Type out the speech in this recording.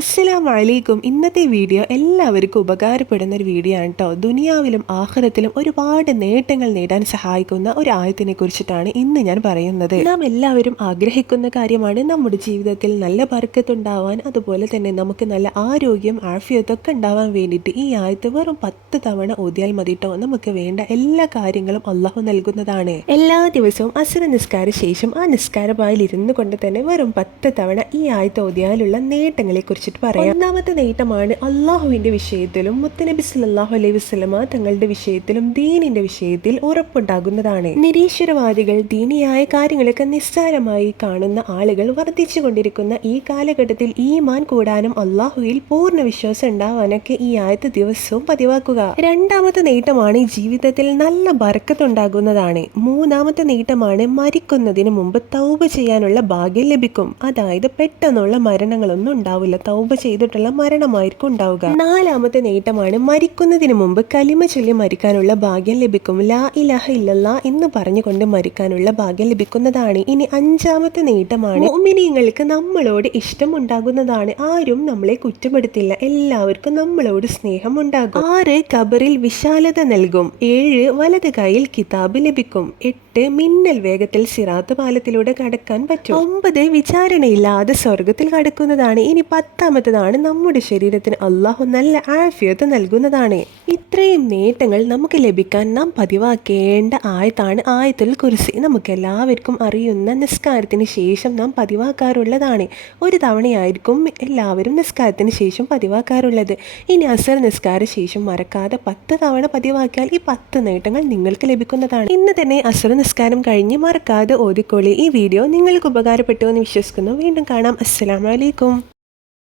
അസ്സലാമു അലൈക്കും. ഇന്നത്തെ വീഡിയോ എല്ലാവർക്കും ഉപകാരപ്പെടുന്ന ഒരു വീഡിയോ ആണ് കേട്ടോ. ദുനിയാവിലും ആഖിറത്തിലും ഒരുപാട് നേട്ടങ്ങൾ നേടാൻ സഹായിക്കുന്ന ഒരു ആയത്തിനെ കുറിച്ചിട്ടാണ് ഇന്ന് ഞാൻ പറയുന്നത്. നാം എല്ലാവരും ആഗ്രഹിക്കുന്ന കാര്യമാണ് നമ്മുടെ ജീവിതത്തിൽ നല്ല ബർക്കത്തുണ്ടാവാൻ, അതുപോലെ തന്നെ നമുക്ക് നല്ല ആരോഗ്യം ആഫിയത്തൊക്കെ ഉണ്ടാവാൻ വേണ്ടിയിട്ട് ഈ ആയത്ത് വെറും 10 തവണ ഓതിയാൽ മതി കേട്ടോ. നമുക്ക് വേണ്ട എല്ലാ കാര്യങ്ങളും അള്ളാഹു നൽകുന്നതാണ്. എല്ലാ ദിവസവും അസ്ര നിസ്കാര ശേഷം ആ നിസ്കാരപായിൽ ഇരുന്നു കൊണ്ട് തന്നെ വെറും 10 തവണ ഈ ആയത്ത് ഓതിയാലുള്ള നേട്ടങ്ങളെ കുറിച്ച് പറയാം. ഒന്നാമത്തെ നേട്ടമാണ് അള്ളാഹുവിന്റെ വിഷയത്തിലും മുത്തനബി സല്ലല്ലാഹു അലൈഹി വസല്ലമ തങ്ങളുടെ വിഷയത്തിലും ദീനിന്റെ വിഷയത്തിൽ ഉറപ്പുണ്ടാകുന്നതാണ്. നിരീശ്വരവാദികൾ ദീനിയായ കാര്യങ്ങളൊക്കെ നിസ്സാരമായി കാണുന്ന ആളുകൾ വർദ്ധിച്ചുകൊണ്ടിരിക്കുന്ന ഈ കാലഘട്ടത്തിൽ ഈമാൻ കൂടാനും അള്ളാഹുവിൽ പൂർണ്ണ വിശ്വാസം ഉണ്ടാവാനൊക്കെ ഈ ആയത്ത് ദിവസവും പതിവാക്കുക. രണ്ടാമത്തെ നേട്ടമാണ് ജീവിതത്തിൽ നല്ല ബർക്കത്തുണ്ടാകുന്നതാണ്. മൂന്നാമത്തെ നേട്ടമാണ് മരിക്കുന്നതിന് മുമ്പ് തൗബ ചെയ്യാനുള്ള ഭാഗ്യം ലഭിക്കും. അതായത് പെട്ടെന്നുള്ള മരണങ്ങളൊന്നും ഉണ്ടാവില്ല, തൗബ ചെയ്തിട്ടുള്ള മരണമായിരിക്കും ഉണ്ടാവുക. നാലാമത്തെ നേട്ടമാണ് മരിക്കുന്നതിന് മുമ്പ് കലിമ ചൊല്ലി മരിക്കാനുള്ള ഭാഗ്യം ലഭിക്കും. ലാ ഇലാഹ ഇല്ലല്ലാ എന്ന് പറഞ്ഞുകൊണ്ട് മരിക്കാനുള്ള ഭാഗ്യം ലഭിക്കുന്നതാണ്. ഇനി അഞ്ചാമത്തെ നേട്ടമാണ് മുഅ്മിനീങ്ങൾക്ക് നമ്മളോട് ഇഷ്ടം ഉണ്ടാകുന്നതാണ്. ആരും നമ്മളെ കുറ്റപ്പെടുത്തില്ല, എല്ലാവർക്കും നമ്മളോട് സ്നേഹം ഉണ്ടാകും. 6 ഖബറിൽ വിശാലത നൽകും. 7 വലത് കൈയിൽ കിതാബ് ലഭിക്കും. 8 മിന്നൽ വേഗത്തിൽ സിറാത്ത് പാലത്തിലൂടെ കടക്കാൻ പറ്റും. 9 വിചാരണയില്ലാതെ സ്വർഗത്തിൽ കടക്കുന്നതാണ്. ഇനി 10ാമത്തേതാണ് നമ്മുടെ ശരീരത്തിന് അള്ളാഹു നല്ല ആഫിയത്ത് നൽകുന്നതാണ്. ഇത്രയും നേട്ടങ്ങൾ നമുക്ക് ലഭിക്കാൻ നാം പതിവാക്കേണ്ട ആയത്താണ് ആയത്തുൽ കുർസി. നമുക്ക് എല്ലാവർക്കും അറിയുന്ന നിസ്കാരത്തിന് ശേഷം നാം പതിവാക്കാറുള്ളതാണ്. ഒരു തവണയായിരിക്കും എല്ലാവരും നിസ്കാരത്തിന് ശേഷം പതിവാക്കാറുള്ളത്. ഇനി അസർ നിസ്കാര ശേഷം മറക്കാതെ 10 തവണ പതിവാക്കിയാൽ ഈ 10 നേട്ടങ്ങൾ നിങ്ങൾക്ക് ലഭിക്കുന്നതാണ്. ഇന്ന് തന്നെ അസർ നിസ്കാരം കഴിഞ്ഞ് മറക്കാതെ ഓതിക്കോളി. ഈ വീഡിയോ നിങ്ങൾക്ക് ഉപകാരപ്പെട്ടു എന്ന് വിശ്വസിക്കുന്നു. വീണ്ടും കാണാം. അസ്സലാമു അലൈക്കും.